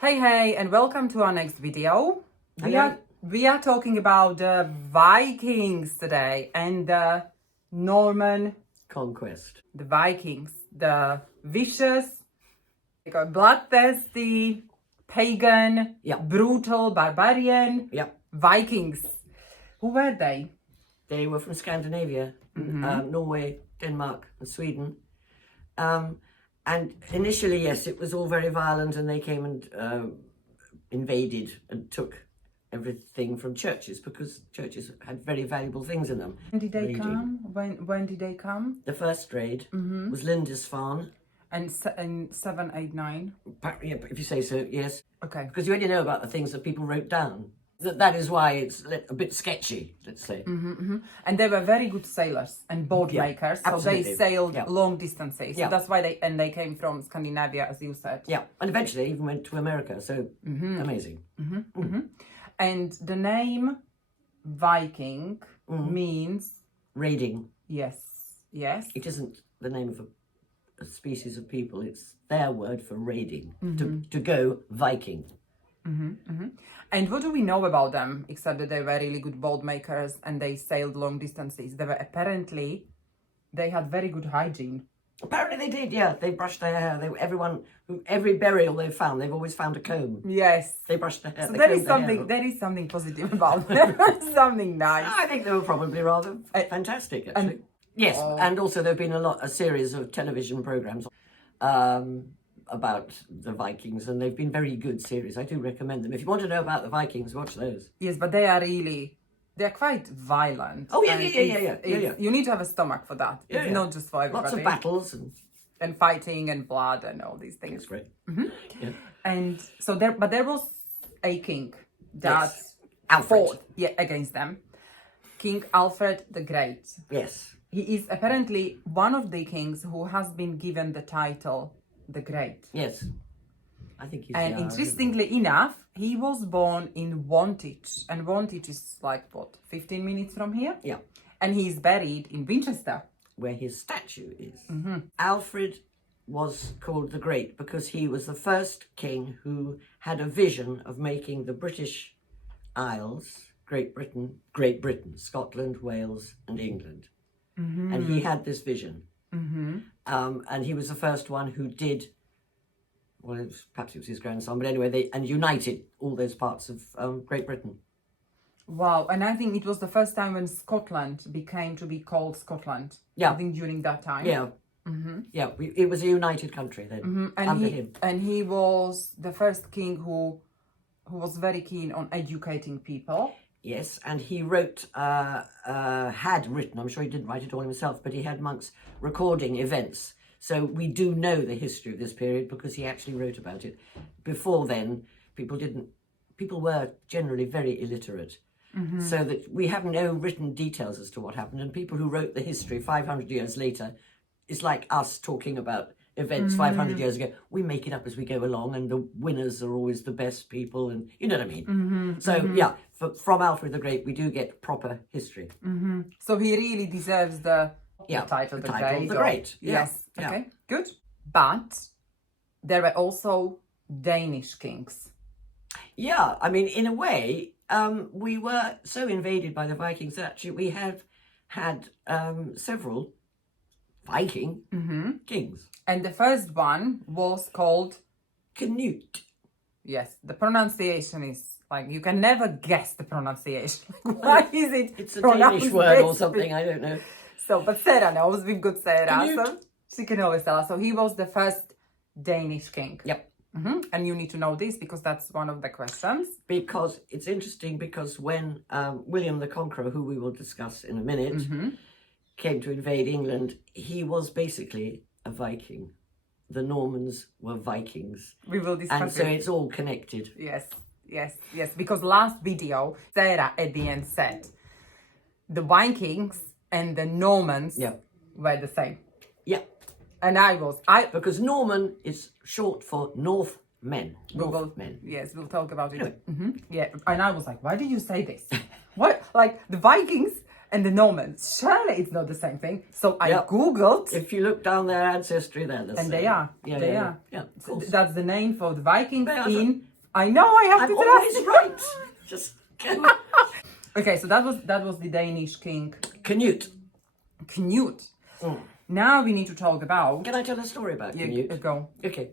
Hey, and welcome to our next video. We are talking about the Vikings today and the Norman Conquest. The Vikings, the vicious, bloodthirsty, pagan, brutal, barbarian Vikings. Who were they? They were from Scandinavia, Norway, Denmark, and Sweden. And initially, yes, it was all very violent, and they came and invaded and took everything from churches because churches had very valuable things in them. When did they come? When did they come? The first raid was Lindisfarne. And 789. If you say so, yes. Okay. Because you only know about the things that people wrote down. That is why it's a bit sketchy, let's say. And they were very good sailors and boat makers, so absolutely. they sailed long distances. So that's why they came from Scandinavia, as you said. Yeah, and eventually they even went to America, so amazing. And the name Viking means... Raiding. Yes. It isn't the name of a species of people, it's their word for raiding, to go Viking. And what do we know about them, except that they were really good boat makers and they sailed long distances? They had very good hygiene. Apparently they did, yeah. They brushed their hair. Every burial they've found, they've always found a comb. Yes. They brushed their hair. So there is something positive about them. Something nice. I think they were probably rather fantastic, actually. And also there have been a series of television programs about the Vikings, and they've been very good series. I do recommend them. If you want to know about the Vikings, watch those. Yes, but they're quite violent. Oh, yeah. You need to have a stomach for that. It's not just for everybody. Lots of battles and fighting and blood and all these things. It's great. Yeah. And so there was a king that Alfred. fought against them. King Alfred the Great. Yes. He is apparently one of the kings who has been given the title the Great. Yes. I think he's... And interestingly enough, he was born in Wantage. And Wantage is 15 minutes from here? Yeah. And he's buried in Winchester. Where his statue is. Alfred was called the Great because he was the first king who had a vision of making the British Isles, Great Britain, Scotland, Wales, and England. And he had this vision. And he was the first one who did, perhaps it was his grandson, but anyway, and united all those parts of Great Britain. Wow, and I think it was the first time when Scotland became to be called Scotland. Yeah. I think during that time. Yeah. Yeah, it was a united country then, under him. And he was the first king who was very keen on educating people. Yes, and he had written, I'm sure he didn't write it all himself, but he had monks recording events. So we do know the history of this period because he actually wrote about it. Before then, people were generally very illiterate. So that we have no written details as to what happened. And people who wrote the history 500 years later, it's like us talking about events 500 years ago. We make it up as we go along, and the winners are always the best people, and you know what I mean. From Alfred the Great we do get proper history. So he really deserves the title, the Great. Yes. Okay, good. But there were also Danish kings. Yeah, I mean, in a way, we were so invaded by the Vikings that actually we have had several Viking kings. And the first one was called Cnut. Yes, the pronunciation is you can never guess the pronunciation. Why is it? It's a Danish word or something, I don't know. So, but Sarah knows, we've got Sarah, Cnut. so she can always tell us. So he was the first Danish king. Yep. And you need to know this because that's one of the questions. Because it's interesting because when William the Conqueror, who we will discuss in a minute, came to invade England, he was basically a Viking. The Normans were Vikings. We will discuss and so it's all connected. Yes. Because last video, Sarah at the end said the Vikings and the Normans were the same. Yeah. And because Norman is short for Northmen. Yes, we'll talk about it. Yeah, and I was like, why did you say this? What? The Vikings and the Normans. Surely it's not the same thing. So I Googled. If you look down their ancestry, they're the same. And they are. Yeah, So that's the name for the Vikings in I know I have I'm to always trust. right. Just go. Okay, so that was the Danish king Cnut. Cnut. Now we need to talk about. Can I tell a story about Cnut? Go. Okay.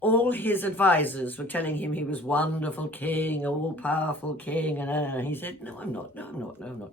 All his advisors were telling him he was wonderful king, all-powerful king, and he said, no, I'm not, no, I'm not, no, I'm not.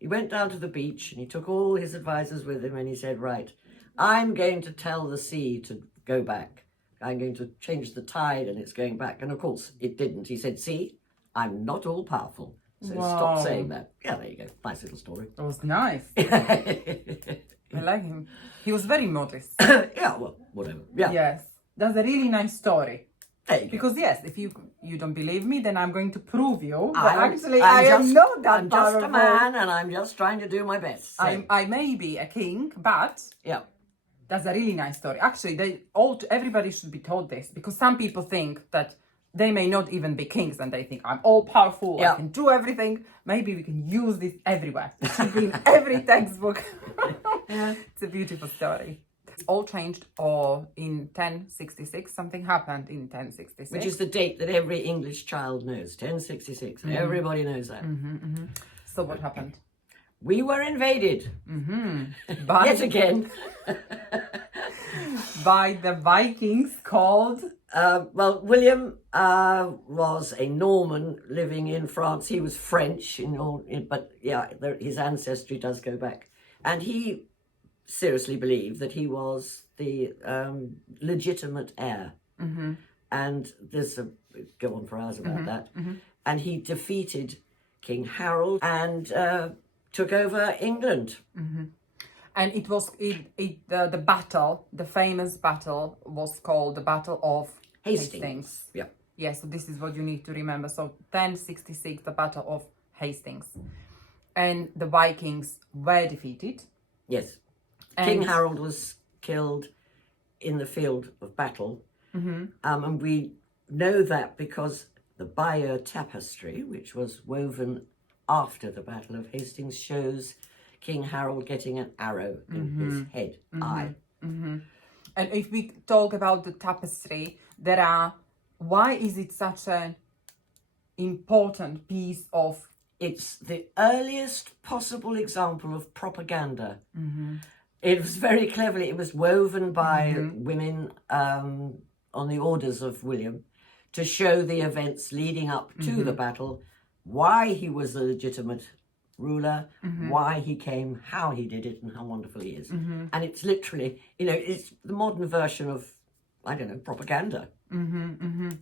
He went down to the beach and he took all his advisors with him and he said, right, I'm going to tell the sea to go back. I'm going to change the tide and it's going back. And of course, it didn't. He said, see, I'm not all-powerful. So stop saying that. Yeah, there you go. Nice little story. That was nice. I like him. He was very modest. Yeah, well, whatever. Yeah. Yes. That's a really nice story. There you go. Because yes, if you don't believe me, then I'm going to prove you that I'm am not that I'm powerful. just a man and I'm just trying to do my best. So. I may be a king, but Yeah. that's a really nice story. Actually, everybody should be told this because some people think that they may not even be kings and they think I'm all powerful, I can do everything. Maybe we can use this everywhere. It should be in every textbook. Yeah. It's a beautiful story. It's all changed in 1066. Something happened in 1066. Which is the date that every English child knows, 1066. Everybody knows that. So what happened? We were invaded. By, Yet again. by the Vikings called... Well, William was a Norman living in France. He was French, but yeah, his ancestry does go back. And he seriously believed that he was the legitimate heir. And there's go on for hours about that. And he defeated King Harold and took over England. And it was the battle, the famous battle, was called the Battle of Hastings. Yeah. Yes, so this is what you need to remember. So 1066, the Battle of Hastings, and the Vikings were defeated. Yes. And King Harold was killed in the field of battle, and we know that because the Beyeux Tapestry, which was woven after the Battle of Hastings, shows King Harold getting an arrow in his head, eye. And if we talk about the tapestry, why is it such an important piece of... It's the earliest possible example of propaganda. It was very cleverly, it was woven by women on the orders of William to show the events leading up to the battle, why he was a legitimate ruler, why he came, how he did it, and how wonderful he is. And it's literally, it's the modern version of, I don't know, propaganda.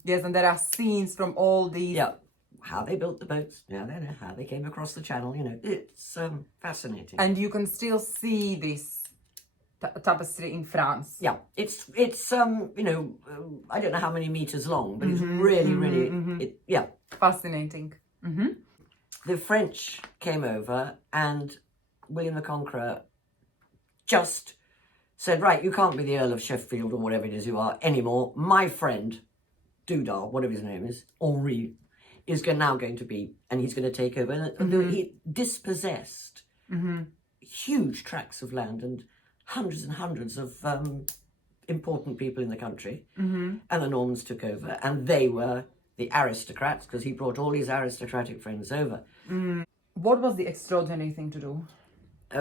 Yes, and there are scenes from all these... Yeah, how they built the boats, how they came across the channel, it's fascinating. And you can still see this tapestry in France. Yeah, it's I don't know how many meters long, but it's really, Fascinating. The French came over and William the Conqueror just said, right, you can't be the Earl of Sheffield or whatever it is you are anymore. My friend, Dudar, whatever his name is, Henri, is now going to be, and he's going to take over. And he dispossessed huge tracts of land and hundreds of important people in the country. And the Normans took over, and they were the aristocrats, because he brought all his aristocratic friends over. What was the extraordinary thing to do?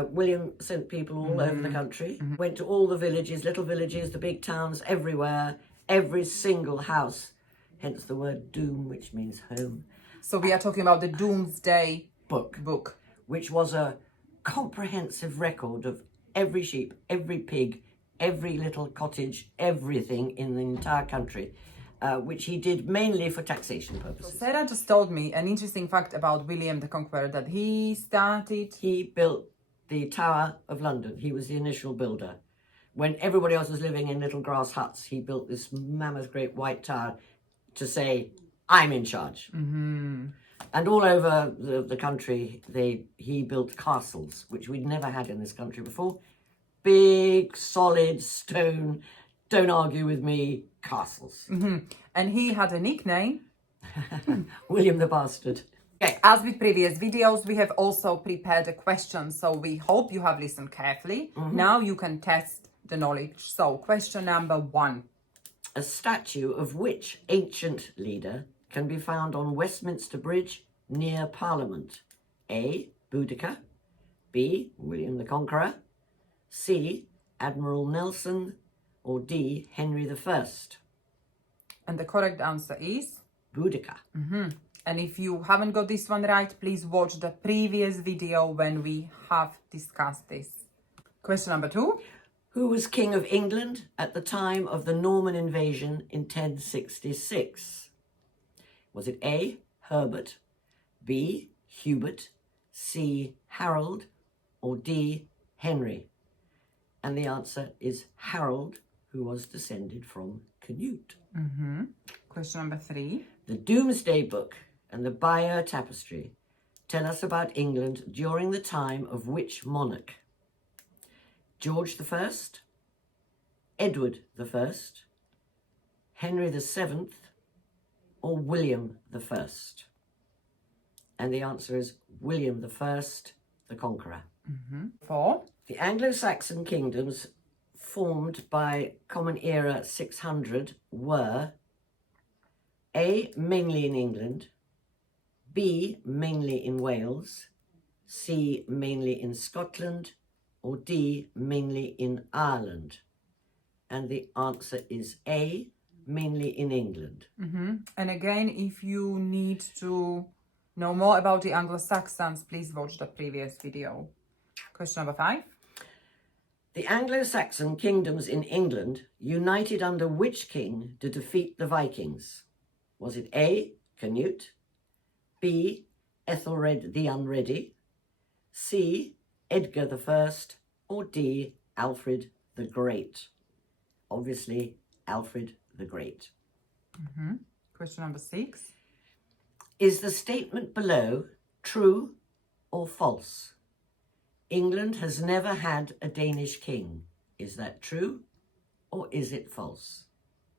William sent people all over the country, went to all the villages, little villages, the big towns, everywhere, every single house, hence the word doom, which means home. So we are talking about the Domesday Book, which was a comprehensive record of every sheep, every pig, every little cottage, everything in the entire country. Which he did mainly for taxation purposes. Sarah just told me an interesting fact about William the Conqueror, that he built the Tower of London. He was the initial builder. When everybody else was living in little grass huts, he built this mammoth great white tower to say, I'm in charge. And all over the country, he built castles, which we'd never had in this country before. Big, solid stone, don't argue with me, castles. And he had a nickname. William the Bastard. Okay, as with previous videos, we have also prepared a question, so we hope you have listened carefully. Now you can test the knowledge. So question number 1. A statue of which ancient leader can be found on Westminster Bridge near Parliament? A. Boudica. B. William the Conqueror. C. Admiral Nelson. Or D. Henry I. And the correct answer is? Boudica. And if you haven't got this one right, please watch the previous video when we have discussed this. Question number 2. Who was King of England at the time of the Norman invasion in 1066? Was it A. Herbert, B. Hubert, C. Harold, or D. Henry? And the answer is Harold, who was descended from Cnut. Question number 3. The Domesday Book and the Beyeux Tapestry tell us about England during the time of which monarch? George I, Edward I, Henry VII, or William I? And the answer is William I, the Conqueror. 4. The Anglo-Saxon kingdoms formed by Common Era 600 were A. Mainly in England, B. Mainly in Wales, C. Mainly in Scotland, or D. Mainly in Ireland? And the answer is A. Mainly in England. And again, if you need to know more about the Anglo-Saxons, please watch the previous video. Question number 5. The Anglo-Saxon kingdoms in England united under which king to defeat the Vikings? Was it A. Cnut, B. Ethelred the Unready, C. Edgar I, or D. Alfred the Great? Obviously, Alfred the Great. Question number 6. Is the statement below true or false? England has never had a Danish king. Is that true or is it false?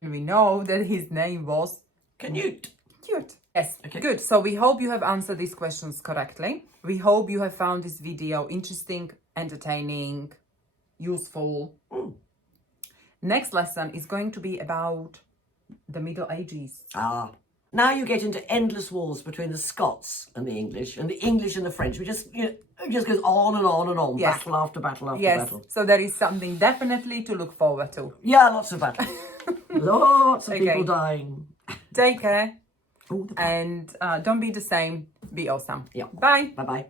We know that his name was Cnut. Cute. Yes, Okay. good. So we hope you have answered these questions correctly. We hope you have found this video interesting, entertaining, useful. Next lesson is going to be about the Middle Ages. Now you get into endless wars between the Scots and the English and the French. It just goes on and on and on, Yes. battle after battle after Yes, battle. so there is something definitely to look forward to. Yeah, lots of battles. Lots of Okay. people dying. Take care Oh, and don't be the same, be awesome. Yeah. Bye. Bye-bye.